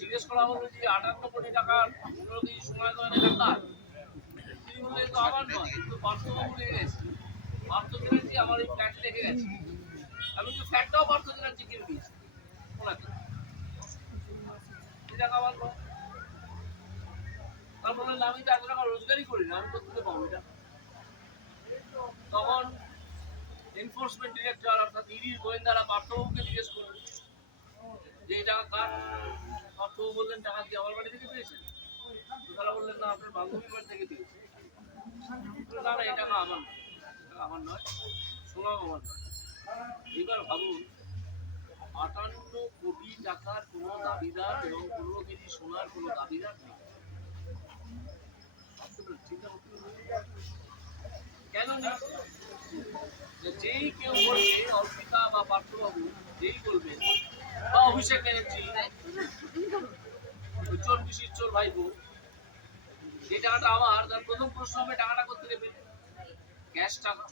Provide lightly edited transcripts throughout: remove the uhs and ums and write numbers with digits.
জিজ্ঞেস করা হলো যে 58 কোটি টাকার 15 কেজি সোনা গয়না কার? তিনি বললেন তো আমার নয়, কিন্তু পার্থবাবু লেগে গেছে। পার্থ চ্যাটার্জি আমার এই ফ্ল্যাট লেগে গেছে। আমি তো ফ্ল্যাটটাও পার্থ চ্যাটার্জি কিনে দিয়েছি ওনাকে। এই টাকা আমার নয়। তার বললেন আমি তো এত টাকা রোজগারই করি না, আমি কোথেকে পাবো এটা? তখন এনফোর্সমেন্ট ডিরেক্টর অর্থাৎ ইডির গোয়েন্দারা পার্থবাবুকে জিজ্ঞেস করলেন যে এই টাকা কার? পার্থবাবু বললেন টাকা কি আমার বাড়ি থেকে পেয়েছেন? তারা বললেন না, আপনার বান্ধবীর বাড়ি থেকে দিয়েছে। না না, এই টাকা আমার নয়, আমার নয়, সোনাও আমার নয়। এবার ভাবুন, 58 কোটি টাকার কোনো দাবিদার এবং 15 কেজি সোনার কোনো দাবিদার নেই। কেন নেই? যেই কেউ বলবে, অর্পিতা বা পার্থবাবু যেই বলবেন, বা অভিষেক ব্যানার্জি চোর পিসির চোর ভাইপো, যে টাকাটা আমার, তার প্রথম প্রশ্ন হবে টাকাটা কোথেকে পেলে? ক্যাশ টাকা,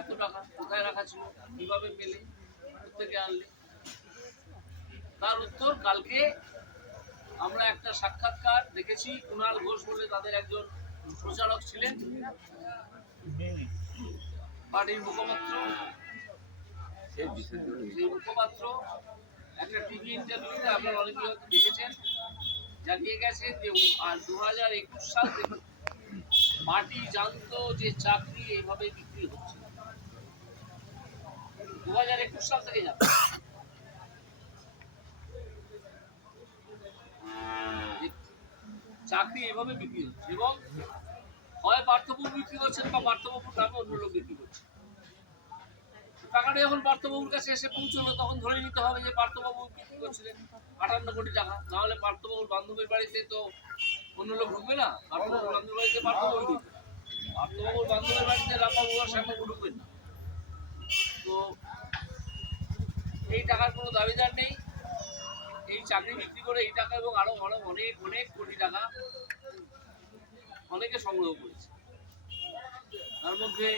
এত টাকা কোথায় রাখা ছিল, কিভাবে পেলে, কোথেকে আনলে? তার উত্তর কালকে আমরা একটা সাক্ষাৎকার দেখেছি, কুণাল ঘোষ বলে তাদের একজন প্রচারক ছিলেন, পার্টির মুখপাত্র। সেই মুখপাত্র একটা টিভি ইন্টারভিউতে আপনারা অনেকে হয়তো দেখেছেন, জানিয়ে গেছে যে 2021 সাল থেকে পার্টি জানতো যে চাকরি এইভাবে বিক্রি হচ্ছে। 2021 সাল থেকে জানতো চাকরি এভাবে বিক্রি হচ্ছে, এবং হয় পার্থবাবু বিক্রি করছেন বা পার্থবাবুর নামে অন্য লোক বিক্রি করছে। টাকাটা যখন পার্থবাবুর কাছে এসে পৌঁছলো, তখন ধরে নিতে হবে যে পার্থবাবু বিক্রি করছিলেন 58 কোটি টাকা। নাহলে পার্থবাবুর বান্ধবীর বাড়িতে তো অন্য লোক ঢুকবে না, পার্থবাবুর বান্ধবীর বাড়িতে পার্থবাবু ঢুকবে, পার্থবাবুর বান্ধবীর বাড়িতে রামবাবু আর শ্যামবাবু ঢুকবেন না। তো এই টাকার কোনো দাবিদার নেই। এই চাকরি বিক্রি করে এই টাকা এবং আরো অনেক অনেক কোটি টাকা অনেকে সংগ্রহ করেছে। তার মধ্যে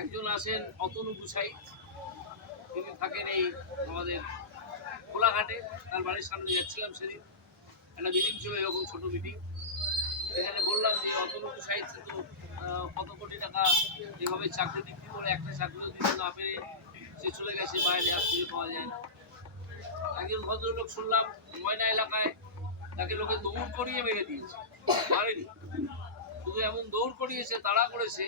একজন আছেন অতনু গুছাই, তিনি থাকেন এই আমাদের কোলাঘাটে। তার বাড়ির সামনে যাচ্ছিলাম সেদিন, একটা মিটিং ছিল, এরকম ছোট মিটিং। এখানে বললাম যে অতনু গুছাই তো কত কোটি টাকা এভাবে চাকরি বিক্রি করে একটা চাকরিও দিতে না পেরে সে চলে গেছে বাইরে, আর ফিরে পাওয়া যায় না। একজন ভদ্রলোক শুনলাম ময়না এলাকায় তাকে লোকে দৌড় করিয়ে মেরে দিয়েছে, মারেনি, শুধু এমন দৌড় করিয়েছে, তাড়া করেছে,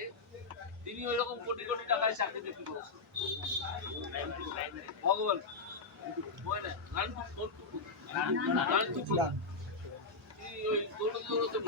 তিনি ওই রকম কোটি কোটি টাকায় চাকরি বিক্রি করেছেন। ভগবান ময়না গান ওই দৌড়তে দৌড়তে